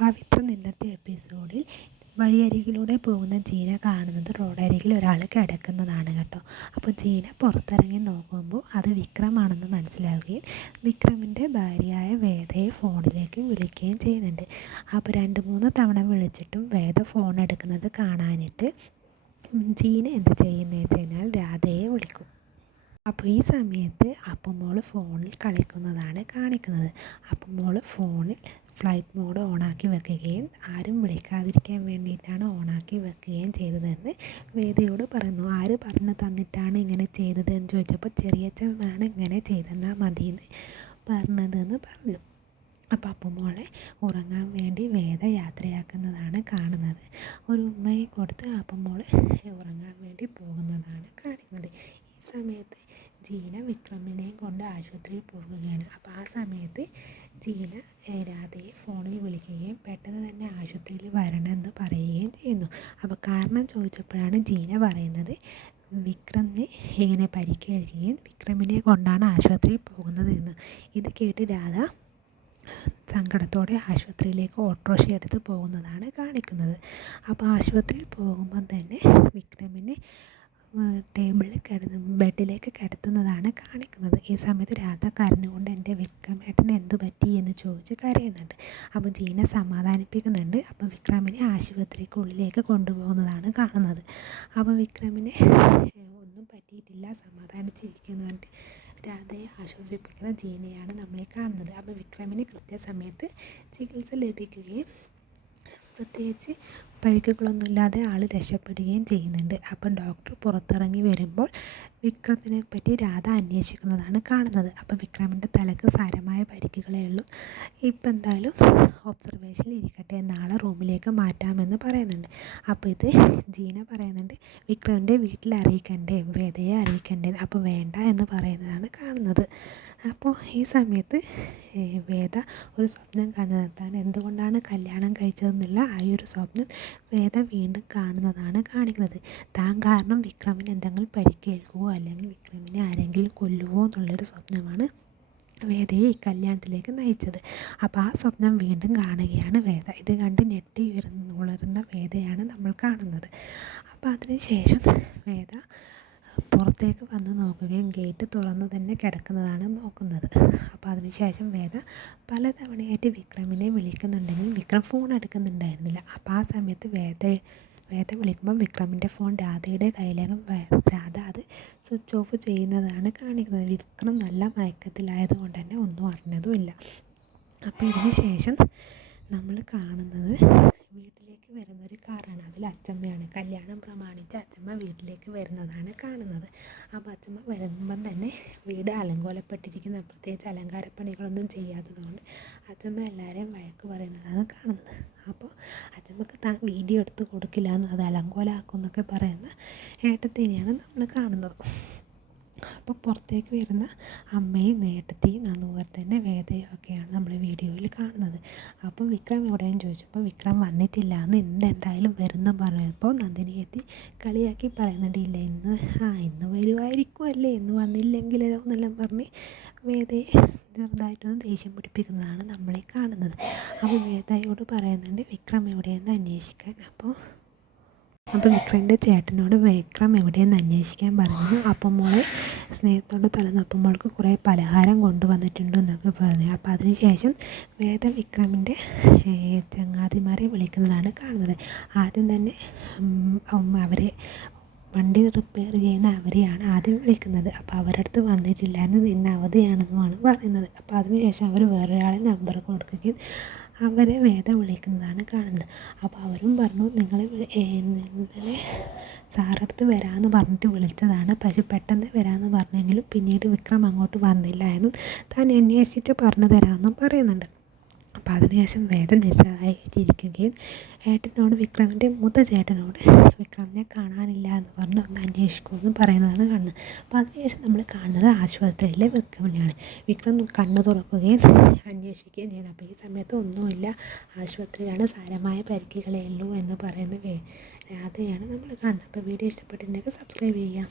പവിത്രം ഇന്നത്തെ എപ്പിസോഡിൽ വഴിയരികിലൂടെ പോകുന്ന ജീന കാണുന്നത് റോഡരികിൽ ഒരാൾ കിടക്കുന്നതാണ് കേട്ടോ. അപ്പോൾ ജീന പുറത്തിറങ്ങി നോക്കുമ്പോൾ അത് വിക്രമാണെന്ന് മനസ്സിലാവുകയും വിക്രമിന്റെ ഭാര്യയായ വേദയെ ഫോണിലേക്ക് വിളിക്കുകയും ചെയ്യുന്നുണ്ട്. അപ്പോൾ രണ്ട് മൂന്ന് തവണ വിളിച്ചിട്ടും വേദ ഫോൺ എടുക്കുന്നത് കാണാനിട്ട് ജീന എന്ത് ചെയ്യുന്നതെന്ന് വെച്ച് കഴിഞ്ഞാൽ രാധയെ വിളിക്കും. അപ്പോൾ ഈ സമയത്ത് അപ്പുമോൾ ഫോണിൽ കളിക്കുന്നതാണ് കാണിക്കുന്നത്. അപ്പുമോൾ ഫോണിൽ ഫ്ലൈറ്റ് മോഡ് ഓണാക്കി വെക്കുകയും ആരും വിളിക്കാതിരിക്കാൻ വേണ്ടിയിട്ടാണ് ഓണാക്കി വെക്കുകയും ചെയ്തതെന്ന് വേദിയോട് പറയുന്നു. ആര് പറഞ്ഞു തന്നിട്ടാണ് ഇങ്ങനെ ചെയ്തതെന്ന് ചോദിച്ചപ്പോൾ ചെറിയച്ഛനാണ് ഇങ്ങനെ ചെയ്തെന്നാൽ മതിയെന്ന് പറഞ്ഞതെന്ന് പറഞ്ഞു. അപ്പോൾ അപ്പുമോളെ ഉറങ്ങാൻ വേണ്ടി വേദ യാത്രയാക്കുന്നതാണ് കാണുന്നത്. ഒരു ഉമ്മയെ കൊടുത്ത് അപ്പുമോൾ ഉറങ്ങാൻ വേണ്ടി പോകുന്നതാണ് കാണിക്കുന്നത് ഈ സമയത്ത് ജീന വിക്രമിനെയും കൊണ്ട് ആശുപത്രിയിൽ പോകുകയാണ് അപ്പോൾ ആ സമയത്ത് ജീന രാധയെ ഫോണിൽ വിളിക്കുകയും പെട്ടെന്ന് തന്നെ ആശുപത്രിയിൽ വരണമെന്ന് പറയുകയും ചെയ്യുന്നു. അപ്പോൾ കാരണം ചോദിച്ചപ്പോഴാണ് ജീന പറയുന്നത് വിക്രമിനെ ഇങ്ങനെ പരിക്കേൽക്കുകയും വിക്രമിനെ കൊണ്ടാണ് ആശുപത്രിയിൽ പോകുന്നത് എന്ന്. ഇത് കേട്ട് രാധ സങ്കടത്തോടെ ആശുപത്രിയിലേക്ക് ഓട്ടോറിക്ഷ എടുത്ത് പോകുന്നതാണ് കാണിക്കുന്നത്. അപ്പോൾ ആശുപത്രിയിൽ പോകുമ്പം തന്നെ വിക്രമിനെ ടേബിളിൽ കിടന്ന് ബെഡിലേക്ക് കിടത്തുന്നതാണ് കാണിക്കുന്നത്. ഈ സമയത്ത് രാധ കരഞ്ഞുകൊണ്ട് എന്റെ വിക്രമേട്ടന് എന്തു പറ്റി എന്ന് ചോദിച്ച് കരയുന്നുണ്ട്. അപ്പോൾ ജീനെ സമാധാനിപ്പിക്കുന്നുണ്ട്. അപ്പോൾ വിക്രമിനെ ആശുപത്രിക്കുള്ളിലേക്ക് കൊണ്ടുപോകുന്നതാണ് കാണുന്നത്. അപ്പോൾ വിക്രമിനെ ഒന്നും പറ്റിയിട്ടില്ല സമാധാനിച്ചിരിക്കുന്നു പറഞ്ഞിട്ട് രാധയെ ആശ്വസിപ്പിക്കുന്ന ജീനയാണ് നമ്മളെ കാണുന്നത്. അപ്പോൾ വിക്രമിന് കൃത്യസമയത്ത് ചികിത്സ ലഭിക്കുകയും പ്രത്യേകിച്ച് പരിക്കുകളൊന്നുമില്ലാതെ ആൾ രക്ഷപ്പെടുകയും ചെയ്യുന്നുണ്ട്. അപ്പം ഡോക്ടർ പുറത്തിറങ്ങി വരുമ്പോൾ വിക്രത്തിനെ പറ്റി രാധ അന്വേഷിക്കുന്നതാണ് കാണുന്നത്. അപ്പം വിക്രമിന്റെ തലക്ക് സാരമായ പരിക്കുകളേ ഉള്ളൂ. ഇപ്പം എന്തായാലും ഒബ്സർവേഷനിൽ ഇരിക്കട്ടെ നാളെ റൂമിലേക്ക് മാറ്റാമെന്ന് പറയുന്നുണ്ട്. അപ്പോൾ ഇത് ജീന പറയുന്നുണ്ട് വിക്രമിന്റെ വീട്ടിൽ അറിയിക്കണ്ടേ? വേദയെ അറിയിക്കണ്ടേ? അപ്പോൾ വേണ്ട എന്ന് പറയുന്നതാണ് കാണുന്നത്. അപ്പോൾ ഈ സമയത്ത് വേദ ഒരു സ്വപ്നം കാണുന്നത് എന്തുകൊണ്ടാണ് കല്യാണം കഴിച്ചതെന്നില്ല ആ ഒരു സ്വപ്നം വേദ വീണ്ടും കാണുന്നതാണ് കാണിക്കുന്നത്. താൻ കാരണം വിക്രമിന് എന്തെങ്കിലും പരിക്കേൽക്കുവോ അല്ലെങ്കിൽ വിക്രമിനെ ആരെങ്കിലും കൊല്ലുവോ എന്നുള്ളൊരു സ്വപ്നമാണ് വേദയെ ഈ കല്യാണത്തിലേക്ക് നയിച്ചത്. അപ്പോൾ ആ സ്വപ്നം വീണ്ടും കാണുകയാണ് വേദ. ഇത് കണ്ട് ഞെട്ടി ഉയർന്നു ഉണരുന്ന വേദയാണ് നമ്മൾ കാണുന്നത്. അപ്പോൾ അതിനുശേഷം വേദ പുറത്തേക്ക് വന്ന് നോക്കുകയും ഗേറ്റ് തുറന്ന് തന്നെ കിടക്കുന്നതാണ് നോക്കുന്നത്. അപ്പോൾ അതിനുശേഷം വേദ പലതവണയായിട്ട് വിക്രമിനെ വിളിക്കുന്നുണ്ടെങ്കിൽ വിക്രം ഫോൺ എടുക്കുന്നുണ്ടായിരുന്നില്ല. അപ്പോൾ ആ സമയത്ത് വേദ വേദ വിളിക്കുമ്പോൾ വിക്രമിന്റെ ഫോൺ രാധയുടെ കയ്യിലേക്ക് രാധ അത് സ്വിച്ച് ഓഫ് ചെയ്യുന്നതാണ് കാണിക്കുന്നത്. വിക്രം നല്ല മയക്കത്തിലായതുകൊണ്ട് തന്നെ ഒന്നും അറിഞ്ഞതുമില്ല. അപ്പോൾ ഇതിന് ശേഷം നമ്മൾ കാണുന്നത് വീട്ടിലേക്ക് വരുന്നൊരു കാറാണ് അതിൽ അച്ചമ്മയാണ്. കല്യാണം പ്രമാണിച്ച് അച്ചമ്മ വീട്ടിലേക്ക് വരുന്നതാണ് കാണുന്നത്. അപ്പോൾ അച്ചമ്മ വരുമ്പം തന്നെ വീട് അലങ്കോലപ്പെട്ടിരിക്കുന്ന. പ്രത്യേകിച്ച് അലങ്കാരപ്പണികളൊന്നും ചെയ്യാത്തതുകൊണ്ട് അച്ചമ്മ എല്ലാവരെയും വഴക്ക് പറയുന്നതാണ് കാണുന്നത്. അപ്പോൾ അച്ചമ്മക്ക് താൻ വീഡിയോ എടുത്ത് കൊടുക്കില്ല എന്ന് അത് അലങ്കോലാക്കും എന്നൊക്കെ പറയുന്ന ഏട്ടത്തിനെയാണ് നമ്മൾ കാണുന്നത്. അപ്പോൾ പുറത്തേക്ക് വരുന്ന അമ്മയും നേട്ടത്തിയും അതുപോലെ തന്നെ വേദയും ഒക്കെയാണ് നമ്മൾ വീഡിയോയിൽ കാണുന്നത്. അപ്പോൾ വിക്രം എവിടെയും ചോദിച്ചപ്പോൾ വിക്രം വന്നിട്ടില്ല. എന്ന് ഇന്ന് എന്തായാലും വരുന്നു പറഞ്ഞപ്പോൾ നന്ദിനി എത്തി കളിയാക്കി പറയുന്നുണ്ട് ഇല്ല ഇന്ന് ആ ഇന്ന് വരുമായിരിക്കും അല്ലേ ഇന്ന് വന്നില്ലെങ്കിലോ? എന്നെല്ലാം പറഞ്ഞ് വേദയെ ചെറുതായിട്ടൊന്ന് ദേഷ്യം പിടിപ്പിക്കുന്നതാണ് നമ്മളെ കാണുന്നത്. അപ്പോൾ വേദയോട് പറയുന്നുണ്ട് വിക്രം എവിടെയെന്ന് അന്വേഷിക്കാൻ? അപ്പോൾ അപ്പോൾ വിക്രമിന്റെ ചേട്ടനോട് വിക്രം എവിടെയെന്ന് അന്വേഷിക്കാൻ? പറഞ്ഞു അപ്പം മോളെ സ്നേഹത്തോടെ തലനൊപ്പുമ്പോൾക്ക് കുറേ പലഹാരം കൊണ്ടുവന്നിട്ടുണ്ട് എന്നൊക്കെ പറഞ്ഞു. അപ്പോൾ അതിനുശേഷം വേദ വിക്രമിന്റെ ചങ്ങാതിമാരെ വിളിക്കുന്നതാണ് കാണുന്നത്. ആദ്യം തന്നെ അവരെ വണ്ടി റിപ്പയർ ചെയ്യുന്ന അവരെയാണ് ആദ്യം വിളിക്കുന്നത്. അപ്പോൾ അവരുടെ അടുത്ത് വന്നിട്ടില്ല എന്ന് ഇന്ന് അവധിയാണെന്നുമാണ് പറയുന്നത്. അപ്പോൾ അതിനുശേഷം അവർ വേറൊരാളെ നമ്പർ കൊടുക്കുകയും അവരെ വേദ വിളിക്കുന്നതാണ് കാണുന്നത്. അപ്പോൾ അവരും പറഞ്ഞു നിങ്ങളെ ഇന്നലെ സാറടുത്ത് വരാമെന്ന് പറഞ്ഞിട്ട് വിളിച്ചതാണ്. പക്ഷെ പെട്ടെന്ന് വരാമെന്ന് പറഞ്ഞെങ്കിലും പിന്നീട് വിക്രം അങ്ങോട്ട് വന്നില്ല എന്നും താൻ അന്വേഷിച്ചിട്ട് പറഞ്ഞു തരാമെന്നും പറയുന്നുണ്ട്. അപ്പോൾ അതിനുശേഷം വേദ നിസ്സഹായിട്ടിരിക്കുകയും ഏട്ടനോട് വിക്രമിന്റെ മൂത്ത ചേട്ടനോട് വിക്രമിനെ കാണാനില്ല എന്ന് പറഞ്ഞ് ഒന്ന് അന്വേഷിക്കുമെന്ന് പറയുന്നതാണ് കാണുന്നത് അപ്പോൾ അതിനുശേഷം നമ്മൾ കാണുന്നത് ആശുപത്രിയിലെ വിക്രമിനെയാണ്. വിക്രം കണ്ണു തുറക്കുകയും അന്വേഷിക്കുകയും ചെയ്യുന്നത് അപ്പോൾ ഈ സമയത്ത് ഒന്നുമില്ല ആശുപത്രിയിലാണ് സാരമായ പരിക്കുകളേ ഉള്ളൂ എന്ന് പറയുന്ന രാധയാണ് നമ്മൾ കാണുന്നത്. അപ്പോൾ വീഡിയോ ഇഷ്ടപ്പെട്ടിട്ടുണ്ടെങ്കിൽ സബ്സ്ക്രൈബ് ചെയ്യാം